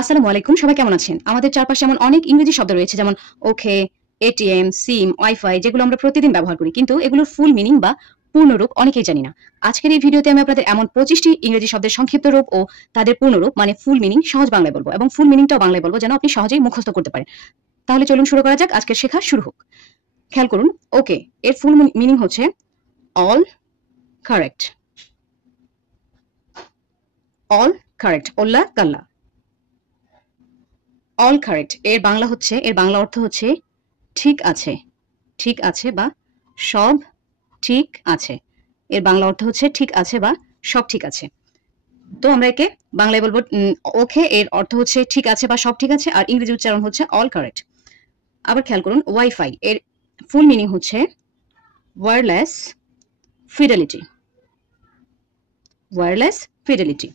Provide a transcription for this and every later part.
আসসালামু আলাইকুম, সবাই কেমন আছেন? আমাদের চারপাশে এমন অনেক ইংরেজি শব্দ রয়েছে, যেমন ওকে, এটিএম, সিম, ওয়াইফাই, যেগুলো আমরা প্রতিদিন ব্যবহার করি, কিন্তু এগুলোর ফুল মিনিং বা পূর্ণরূপ অনেকেই জানি না। আজকের এই ভিডিওতে আমি আপনাদের এমন 25টি ইংরেজি শব্দের সংক্ষিপ্ত রূপ ও তাদের পূর্ণরূপ মানে ফুল মিনিং সহজ বাংলায় বলবো, এবং ফুল মিনিংটাও বাংলায় বলবো, যেন আপনি সহজেই মুখস্থ করতে পারেন। তাহলে চলুন শুরু করা যাক, আজকের শেখা শুরু হোক। খেয়াল করুন, ওকে এর ফুল মিনিং হচ্ছে অল কারেক্ট। অল কারেক্ট, ওল্লা কাল্লা। অল কারেক্ট এর বাংলা অর্থ হচ্ছে ঠিক আছে, ঠিক আছে বা সব ঠিক আছে। এর বাংলা অর্থ হচ্ছে ঠিক আছে বা সব ঠিক আছে। তো আমরা একে বাংলায় বলবো ওকে, এর অর্থ হচ্ছে ঠিক আছে বা সব ঠিক আছে, আর ইংরেজি উচ্চারণ হচ্ছে অল কারেক্ট। আবার খেয়াল করুন, ওয়াইফাই এর ফুল মিনিং হচ্ছে ওয়্যারলেস ফিডেলিটি। ওয়্যারলেস ফিডেলিটি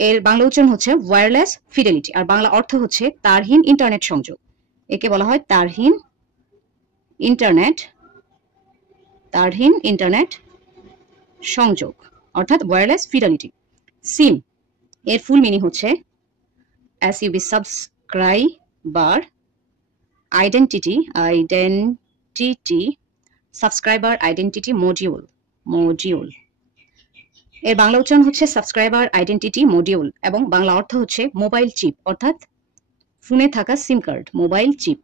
এর বাংলা উচ্চারণ হচ্ছে ওয়্যারলেস ফিডেলিটি, আর বাংলা অর্থ হচ্ছে তারহীন ইন্টারনেট সংযোগ। একে বলা হয় তারহীন ইন্টারনেট সংযোগ, অর্থাৎ ওয়্যারলেস ফিডেলিটি। সিম এর ফুল মিনিং হচ্ছে SUB subscriber identity subscriber identity module. এর বাংলা উচ্চারণ হচ্ছে সাবস্ক্রাইবার আইডেন্টিটি মডিউল, এবং বাংলা অর্থ হচ্ছে মোবাইল চিপ, অর্থাৎ ফোনে থাকা সিম কার্ড, মোবাইল চিপ।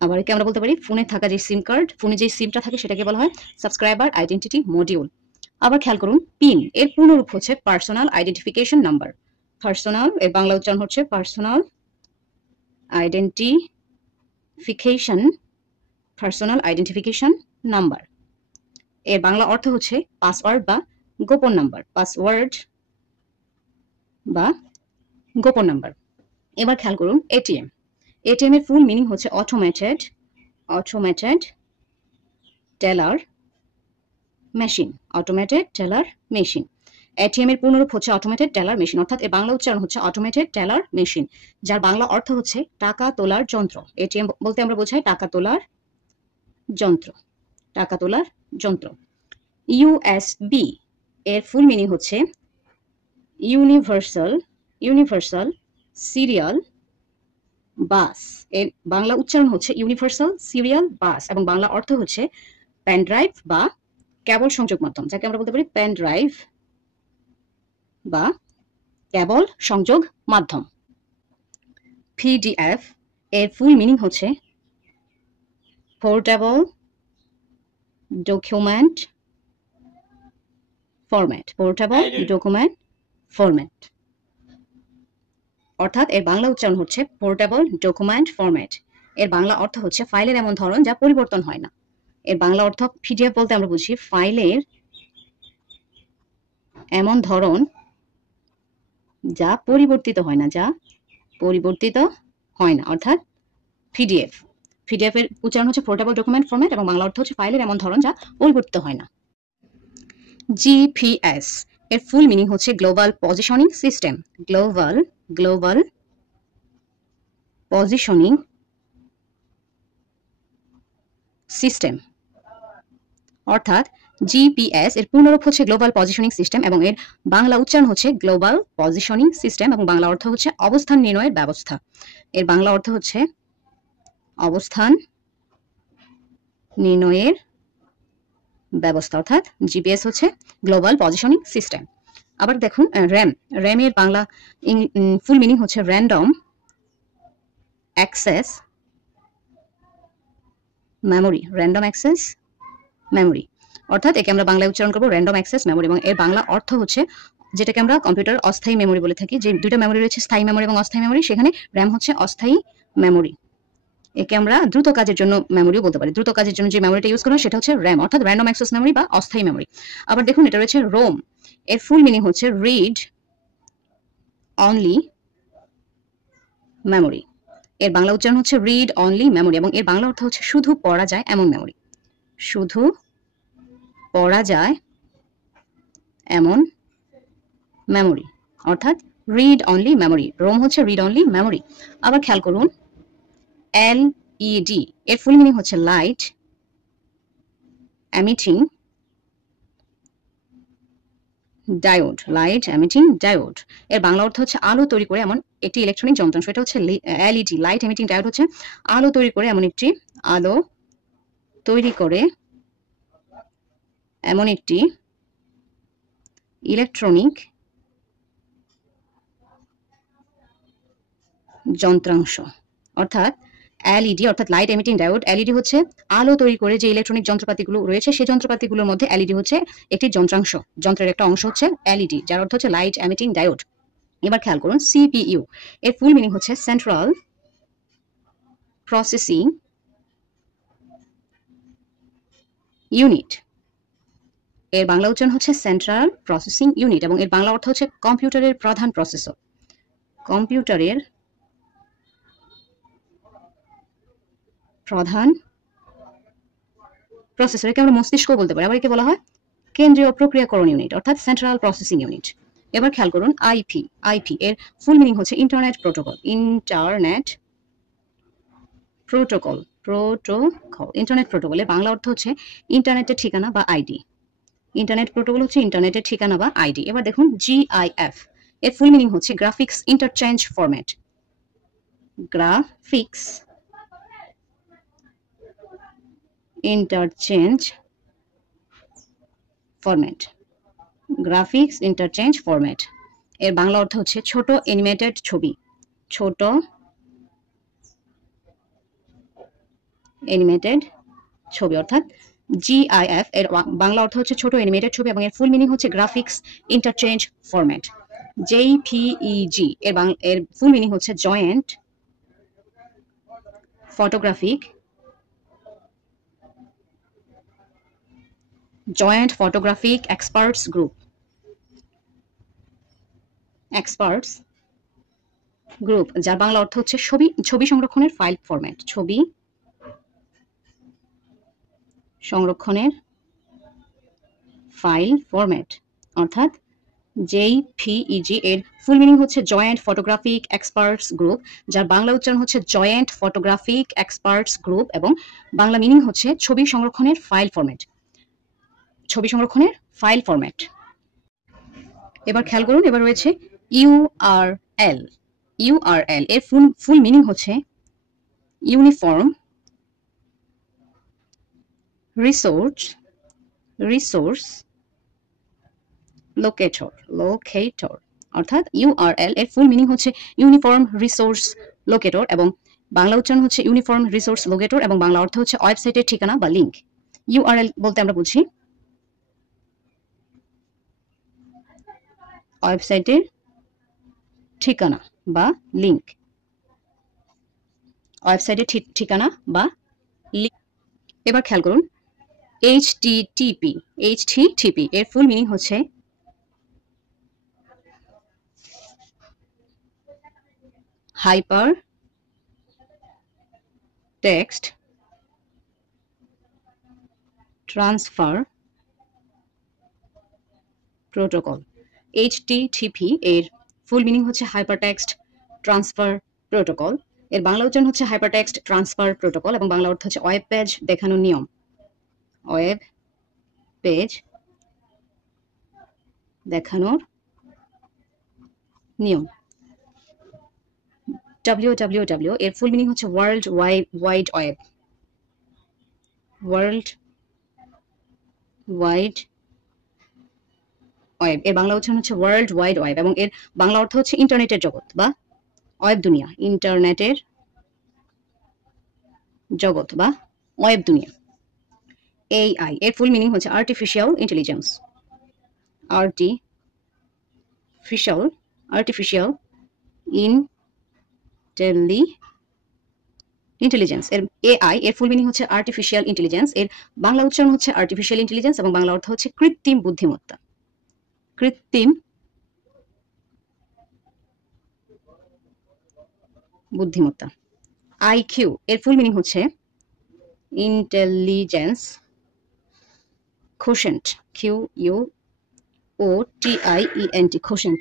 আবার একে আমরা বলতে পারি ফোনে থাকা যে সিম কার্ড, ফোনে যে সিমটা থাকে সেটাকে বলা হয় সাবস্ক্রাইবার আইডেন্টিটি মডিউল। আবার খেয়াল করুন, পিন এর পূর্ণরূপ হচ্ছে পার্সোনাল আইডেন্টিফিকেশন নাম্বার। পার্সোনাল এর বাংলা উচ্চারণ হচ্ছে পার্সোনাল আইডেন্টিফিকেশন নাম্বার। এর বাংলা অর্থ হচ্ছে পাসওয়ার্ড বা গোপন নাম্বার, এবার খেয়াল করুন, এটিএম এর ফুল মিনিং হচ্ছে অটোমেটেড টেলার মেশিন। এটিএম এর পূর্ণরূপ হচ্ছে অটোমেটেড টেলার মেশিন, অর্থাৎ এর বাংলা উচ্চারণ হচ্ছে অটোমেটেড টেলার মেশিন, যার বাংলা অর্থ হচ্ছে টাকা তোলার যন্ত্র। এটিএম বলতে আমরা বোঝাই টাকা তোলার যন্ত্র। ইউএসবি এর ফুল মিনিং হচ্ছে ইউনিভার্সাল সিরিয়াল বাস। এর বাংলা উচ্চারণ হচ্ছে ইউনিভার্সাল সিরিয়াল বাস, এবং বাংলা অর্থ হচ্ছে পেন ড্রাইভ বা কেবল সংযোগ মাধ্যম, যাকে আমরা বলতে পারি পেন ড্রাইভ বা কেবল সংযোগ মাধ্যম। পিডিএফ এর ফুল মিনিং হচ্ছে পোর্টেবল ডকুমেন্ট ফরম্যাট, অর্থাৎ এর বাংলা উচ্চারণ হচ্ছে পোর্টেবল ডকুমেন্ট ফরম্যাট। এর বাংলা অর্থ হচ্ছে ফাইলের এমন ধরন যা পরিবর্তন হয় না। এর বাংলা অর্থ পিডিএফ বলতে আমরা বুঝি ফাইলের এমন ধরন যা পরিবর্তিত হয় না, অর্থাৎ পিডিএফ এর উচ্চারণ হচ্ছে পোর্টেবল ডকুমেন্ট ফরম্যাট, এবং বাংলা অর্থ হচ্ছে ফাইলের এমন ধরন যা পরিবর্তিত হয় না। জিপিএস এর ফুল মিনিং হচ্ছে গ্লোবাল পজিশনিং সিস্টেম, অর্থাৎ জিপিএস এর পূর্ণরূপ হচ্ছে গ্লোবাল পজিশনিং সিস্টেম, এবং এর বাংলা উচ্চারণ হচ্ছে গ্লোবাল পজিশনিং সিস্টেম, এবং বাংলা অর্থ হচ্ছে অবস্থান নির্ণয়ের ব্যবস্থা। এর বাংলা অর্থ হচ্ছে অবস্থান নির্ণয়ের ব্যবস্থা, অর্থাৎ জিপিএস হচ্ছে গ্লোবাল পজিশনিং সিস্টেম। আবার দেখুন, র্যাম এর বাংলা ফুল মিনিং হচ্ছে র্যান্ডম অ্যাক্সেস মেমোরি, অর্থাৎ একে আমরা বাংলায় উচ্চারণ করবো র্যান্ডম অ্যাক্সেস মেমোরি, এবং এর বাংলা অর্থ হচ্ছে যেটাকে আমরা কম্পিউটার অস্থায়ী মেমোরি বলে থাকি, যে দুইটা মেমোরি রয়েছে, স্থায়ী মেমোরি এবং অস্থায়ী মেমোরি, সেখানে র্যাম হচ্ছে অস্থায়ী মেমোরি। একে আমরা দ্রুত কাজের জন্য মেমোরিও বলতে পারি। দ্রুত কাজের জন্য যে মেমোরিটা ইউজ করা হয় সেটা হচ্ছে র্যাম, অর্থাৎ র্যান্ডম অ্যাক্সেস মেমোরি বা অস্থায়ী মেমোরি। আবার দেখুন, এটা রয়েছে রোম এর ফুল মিনিং হচ্ছে রিড অনলি মেমোরি। এর বাংলা উচ্চারণ হচ্ছে রিড অনলি মেমোরি, এবং এর বাংলা অর্থ হচ্ছে শুধু পড়া যায় এমন মেমোরি। শুধু পড়া যায় এমন মেমোরি, অর্থাৎ রিড অনলি মেমোরি। রোম হচ্ছে রিড অনলি মেমোরি। আবার খেয়াল করুন, এলইডি এর ফুল মিনিং হচ্ছে light emitting diode, light emitting diode. এর বাংলা অর্থ হচ্ছে আলো তৈরি করে এমন একটি ইলেকট্রনিক যন্ত্রাংশ। এটা হচ্ছে এলইডি, লাইট এমিটিং ডায়োড হচ্ছে আলো তৈরি করে এমন একটি ইলেকট্রনিক যন্ত্রাংশ। অর্থাৎ এলইডি অর্থাৎ লাইট এমিটিং ডায়োড, এলইডি হচ্ছে আলো তৈরি করে যে ইলেকট্রনিক যন্ত্রপাতিগুলো রয়েছে সেই যন্ত্রপাতিগুলোর মধ্যে এলইডি হচ্ছে একটি যন্ত্রাংশ, যন্ত্রের একটা অংশ হচ্ছে এলইডি, যার অর্থ হচ্ছে লাইট এমিটিং ডায়োড। এবার খেয়াল করুন, সিপিইউ এর ফুল মিনিং হচ্ছে সেন্ট্রাল প্রসেসিং ইউনিট। এর বাংলা উচ্চারণ হচ্ছে সেন্ট্রাল প্রসেসিং ইউনিট এবং এর বাংলা অর্থ হচ্ছে কম্পিউটারের প্রধান প্রসেসর। কম্পিউটারের প্রধান প্রসেসর, একে আমরা মস্তিষ্ক বলতে পারি, আবার একে বলা হয় কেন্দ্রীয় প্রক্রিয়াকরণ ইউনিট অর্থাৎ সেন্ট্রাল প্রসেসিং ইউনিট। এবার খেয়াল করুন, আইপি এর ফুল মিনিং হচ্ছে ইন্টারনেট প্রোটোকল। ইন্টারনেট প্রোটোকলের বাংলা অর্থ হচ্ছে ইন্টারনেটের ঠিকানা বা আইডি। ইন্টারনেট প্রোটোকল হচ্ছে ইন্টারনেটের ঠিকানা বা আইডি। এবার দেখুন, জিআইএফ এর ফুল মিনিং হচ্ছে graphics interchange format. Graphics interchange format, graphics interchange format. এর বাংলা অর্থ হচ্ছে ছোট অ্যানিমেটেড ছবি। ছোট অ্যানিমেটেড ছবি অর্থাৎ জিআইএফ এর বাংলা অর্থ হচ্ছে ছোট অ্যানিমেটেড ছবি এবং এর ফুল মিনিং হচ্ছে গ্রাফিক্স ইন্টারচেঞ্জ ফরম্যাট। জেপিইজি এর ফুল মিনিং হচ্ছে জয়েন্ট ফটোগ্রাফিক এক্সপার্টস গ্রুপ। যার বাংলা অর্থ হচ্ছে ছবি সংরক্ষণের ফাইল ফরম্যাট। ছবি সংরক্ষণের ফাইল ফরম্যাট অর্থাৎ জেপিইজি এর ফুল মিনিং হচ্ছে জয়েন্ট ফটোগ্রাফিক এক্সপার্টস গ্রুপ, যার বাংলা উচ্চারণ হচ্ছে জয়েন্ট ফটোগ্রাফিক এক্সপার্টস গ্রুপ এবং বাংলা মিনিং হচ্ছে ছবি সংরক্ষণের ফাইল ফরম্যাট। এবার খেয়াল করুন, এবার রয়েছে ইউআরএল এর ফুল মিনিং হচ্ছে ইউনিফর্ম রিসোর্স লোকেটর অর্থাৎ ইউআরএল এর ফুল মিনিং হচ্ছে ইউনিফর্ম রিসোর্স লোকেটর এবং বাংলা উচ্চারণ হচ্ছে ইউনিফর্ম রিসোর্স লোকেটর এবং বাংলা অর্থ হচ্ছে ওয়েবসাইটের ঠিকানা বা লিঙ্ক। ইউআরএল বলতে আমরা বুঝি ওয়েবসাইটের ঠিকানা বা লিঙ্ক। এবার খেয়াল করুন, এইচটিটিপি এর ফুল মিনিং হচ্ছে hyper text transfer protocol. HTTP এর ফুল মিনিং হচ্ছে হাইপার টেক্সট ট্রান্সফার প্রোটোকল। এর বাংলা উচ্চারণ হচ্ছে হাইপার টেক্সট ট্রান্সফার প্রোটোকল এবং বাংলা অর্থ হচ্ছে ওয়েব পেজ দেখানোর নিয়ম। ওয়েব পেজ দেখানোর নিয়ম। www এর ফুল মিনিং হচ্ছে ওয়ার্ল্ড ওয়াইড ওয়েব। এর বাংলা উচ্চারণ হচ্ছে ওয়ার্ল্ড ওয়াইড ওয়েব এবং এর বাংলা অর্থ হচ্ছে ইন্টারনেটের জগৎ বা ওয়েব দুনিয়া। ইন্টারনেটের জগৎ বা ওয়েব দুনিয়া। এআই এর ফুল মিনিং হচ্ছে আর্টিফিশিয়াল ইন্টেলিজেন্স। ইন্টেলিজেন্স এর এআই এর ফুল মিনিং হচ্ছে আর্টিফিশিয়াল ইন্টেলিজেন্স। এর বাংলা উচ্চারণ হচ্ছে আর্টিফিশিয়াল ইন্টেলিজেন্স এবং বাংলা অর্থ হচ্ছে কৃত্রিম বুদ্ধিমত্তা। আইকিউ এর ফুল মিনিং হচ্ছে intelligence quotient. Quotient,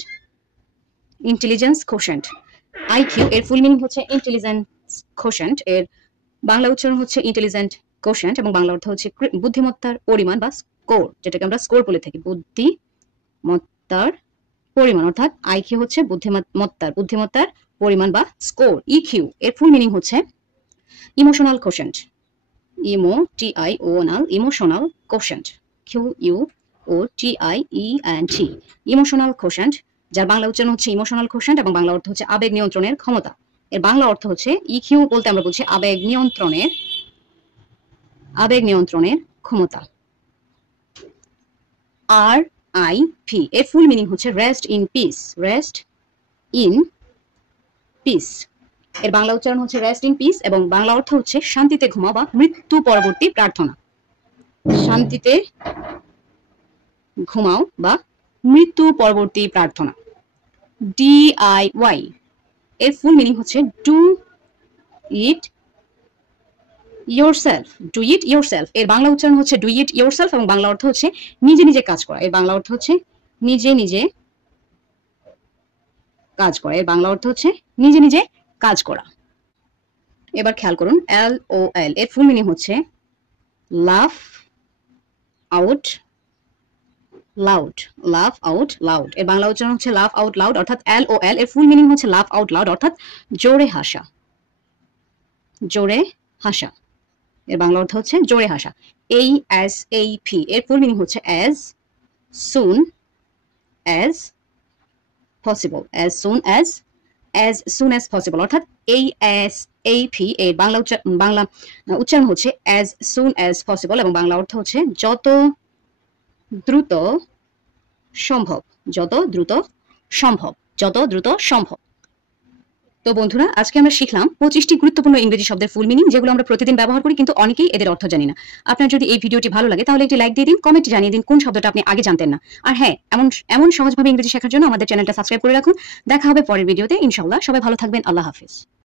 intelligence quotient. IQ এর ফুল মিনিং হচ্ছে ইন্টেলিজেন্স কোশেন্ট। এর বাংলা উচ্চারণ হচ্ছে ইন্টেলিজেন্ট কোশেন্ট এবং বাংলা অর্থ হচ্ছে বুদ্ধিমত্তার পরিমাণ বা স্কোর, যেটাকে আমরা স্কোর বলে থাকি। বুদ্ধিমত্তা বুদ্ধিমত্তার পরিমাণ, অর্থাৎ আইকিউ হচ্ছে বুদ্ধিমত্তার পরিমাণ বা স্কোর। ইকিউ এর ফুল মিনিং হচ্ছে emotional quotient, emotional quotient, QUOTIENT, emotional quotient, যার বাংলা উচ্চারণ হচ্ছে ইমোশনাল কোশেন্ট এবং বাংলা অর্থ হচ্ছে আবেগ নিয়ন্ত্রণের ক্ষমতা। এর বাংলা অর্থ হচ্ছে ইকিউ বলতে আমরা বুঝি আবেগ নিয়ন্ত্রণের ক্ষমতা। RIP এর ফুল মিনিং হচ্ছে রেস্ট ইন পিস। এর বাংলা উচ্চারণ হচ্ছে রেস্ট ইন পিস এবং বাংলা অর্থ হচ্ছে শান্তিতে ঘুমাও বা মৃত্যু পরবর্তী প্রার্থনা। শান্তিতে ঘুমাও বা মৃত্যু পরবর্তী প্রার্থনা। DIY এর ফুল মিনিং হচ্ছে ডু ইট ইয়োরসেলফ। এর বাংলা উচ্চারণ হচ্ছে ডু ইট ইয়োরসেলফ এবং বাংলা অর্থ হচ্ছে নিজে নিজে কাজ করা। এর বাংলা অর্থ হচ্ছে নিজে নিজে কাজ করা। এর বাংলা অর্থ হচ্ছে নিজে নিজে কাজ করা। এবার খেয়াল করুন, LOL এর ফুল মিনিং হচ্ছে লাফ আউট লাউড। এর বাংলা উচ্চারণ হচ্ছে লাফ আউট লাউড, অর্থাৎ LOL এর ফুল মিনিং হচ্ছে লাফ আউট লাউড, অর্থাৎ জোরে হাসা। এর বাংলা অর্থ হচ্ছে জোরে হাসা। ASAP এর ফুল মিনিং হচ্ছে as soon as possible, অর্থাৎ ASAP এর বাংলা উচ্চারণ হচ্ছে as soon as possible এবং বাংলা অর্থ হচ্ছে যত দ্রুত সম্ভব। তো বন্ধুরা, আজকে আমরা শিখলাম 25টি গুরুত্বপূর্ণ ইংরেজি শব্দের ফুল মিনিং, যেগুলো আমরা প্রতিদিন ব্যবহার করি কিন্তু অনেকেই এদের অর্থ জানি না। আপনার যদি এই ভিডিওটি ভালো লাগে তাহলে একটি লাইক দিয়ে দিন, কমেন্টে জানিয়ে দিন কোন শব্দটা আপনি আগে জানতেন না। আর হ্যাঁ, এমন সহজভাবে ইংরেজি শেখার জন্য আমাদের চ্যানেলটা সাবস্ক্রাইব করে রাখুন। দেখা হবে পরের ভিডিওতে ইনশাআল্লাহ। সবাই ভালো থাকবেন। আল্লাহ হাফেজ।